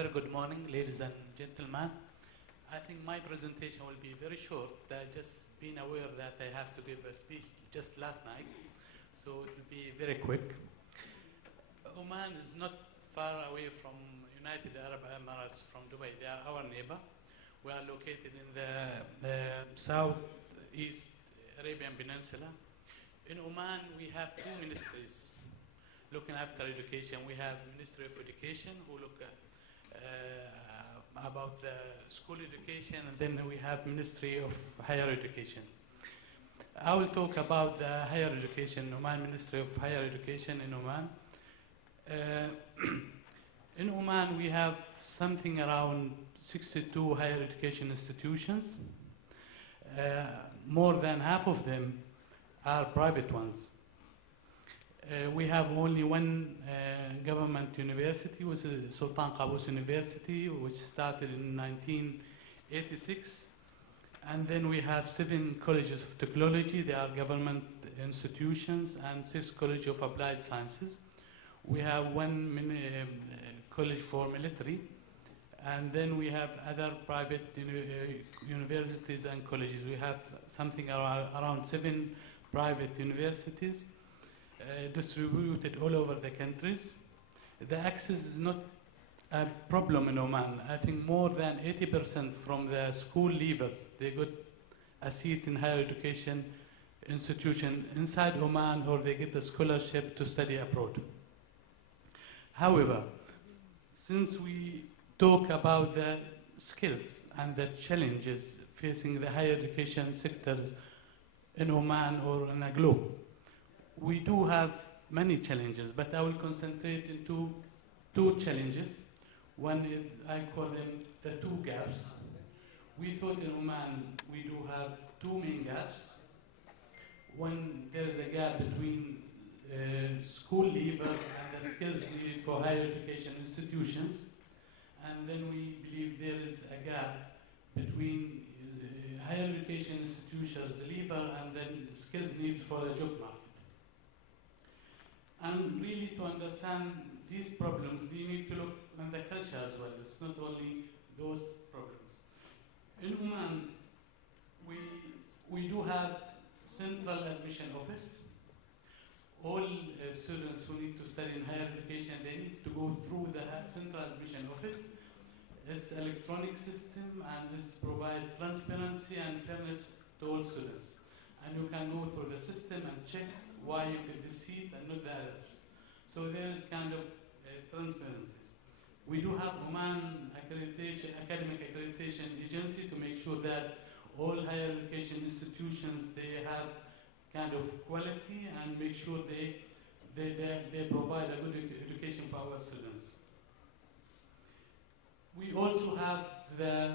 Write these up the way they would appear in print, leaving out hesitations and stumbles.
very good morning, ladies and gentlemen. I think my presentation will be very short. I just been aware that I have to give a speech just last night, so it will be very quick. Oman is not far away from United Arab Emirates from Dubai. They are our neighbor. We are located in the southeast Arabian Peninsula. In Oman, we have two ministries looking after education. We have Ministry of Education, who look about the school education, and then we have Ministry of Higher Education. I will talk about the higher education, Oman Ministry of Higher Education in Oman. In Oman, we have something around 62 higher education institutions. More than half of them are private ones. We have only one government university, which is Sultan Qaboos University, which started in 1986. And then we have 7 colleges of technology. They are government institutions, and 6 colleges of applied sciences. We have one college for military, and then we have other private universities and colleges. We have something around 7 private universities distributed all over the countries. The access is not a problem in Oman. I think more than 80% from the school leavers, they got a seat in higher education institution inside Oman, or they get a scholarship to study abroad. However, since we talk about the skills and the challenges facing the higher education sectors in Oman or in a globe, we do have many challenges, but I will concentrate into 2 challenges. One is, I call them the 2 gaps. We thought in Oman we do have 2 main gaps. One, there is a gap between school leavers and the skills needed for higher education institutions. And then we believe there is a gap between higher education institutions leaver and then skills needed for the job market. And really, to understand these problems, we need to look at the culture as well. It's not only those problems. In Oman, we do have central admission office. All students who need to study in higher education, they need to go through the central admission office. It's an electronic system, and it's provide transparency and fairness to all students. And you can go through the system and check why you get the seat and not the others. So there is kind of transparency. We do have Oman academic accreditation agency to make sure that all higher education institutions, they have kind of quality and make sure they provide a good education for our students. We also have the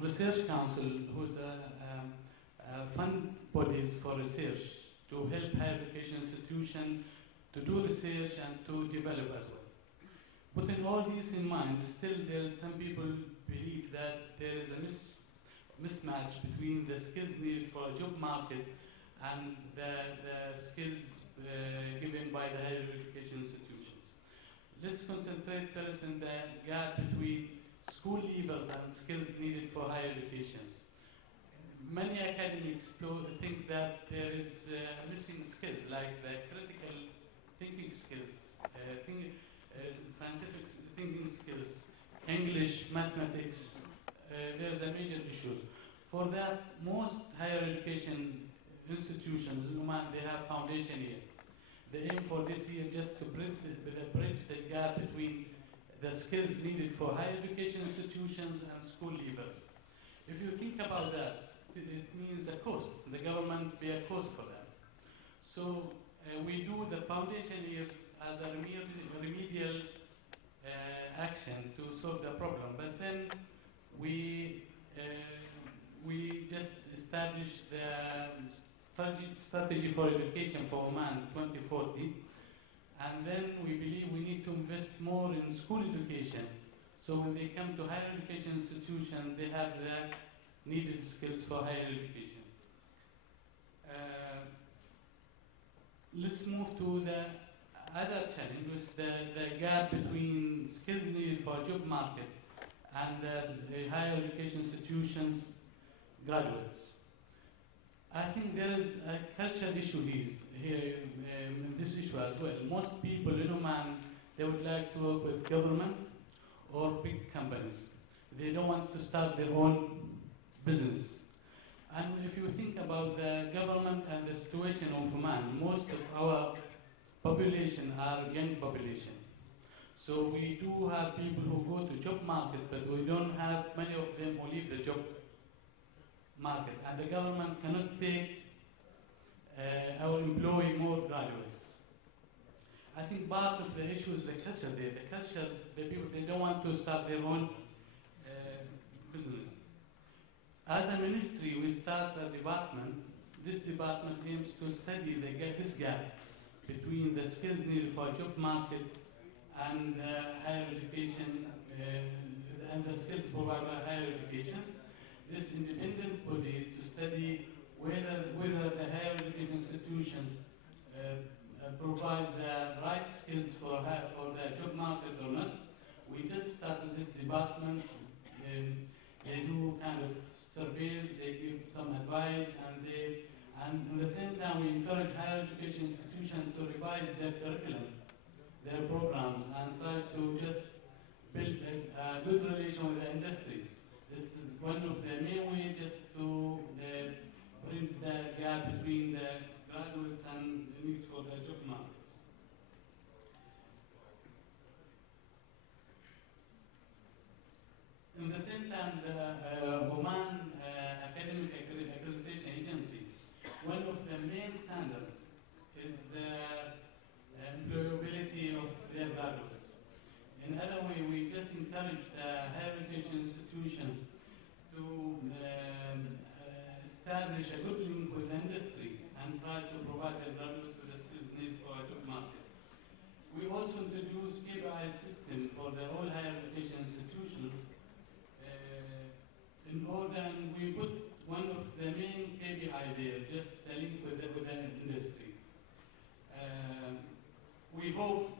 Research Council, who's a fund bodies for research to help higher education institutions to do research and to develop as well. Putting all this in mind, still there is some people believe that there is a mismatch between the skills needed for a job market and the skills given by the higher education institutions. Let's concentrate first on the gap between school levels and skills needed for higher education. Many academics think that there is missing skills, like the critical thinking skills, scientific thinking skills, English, mathematics. There is a major issue. For that, most higher education institutions in Oman, they have foundation year. The aim for this year just to bridge the gap between the skills needed for higher education institutions and school leavers. If you think about that, it means a cost. The government pay a cost for that. So we do the foundation year as a remedial action to solve the problem. But then we just established the strategy for education for Oman 2040. And then we believe we need to invest more in school education. So when they come to higher education institutions, they have the needed skills for higher education. Let's move to the other challenge was the gap between skills needed for job market and the higher education institutions graduates. I think there is a cultural issue here in this issue as well. Most people in Oman, they would like to work with government or big companies. They don't want to start their own business. And if you think about the government and the situation of Oman, most of our population are young population. So we do have people who go to job market, but we don't have many of them who leave the job market. And the government cannot take or employ more graduates. I think part of the issue is the culture there. The culture, the people, they don't want to start their own business. As a ministry, we start a department. This department aims to study this gap between the skills needed for job market and higher education and the skills provided by higher educations. This independent body to study whether the higher education institutions provide the right skills for the job market or not. We just started this department. They do kind of surveys, they give some advice, and at the same time we encourage higher education institutions to revise their curriculum, their programs, and try to just build a good relation with the industries. This is one of the main ways just to bring the gap between the graduates and the needs for the job markets. In the same time, the Oman Academic Accreditation Agency, one of the main standards is the employability of their graduates. In other way, we just encourage the higher education institutions to establish a good link with the industry and try to provide their graduates with the skills needed for a job market. We also introduced KPI system for the whole higher education institutions in order, and we put one of the main KPI there, just the link with the industry. We hope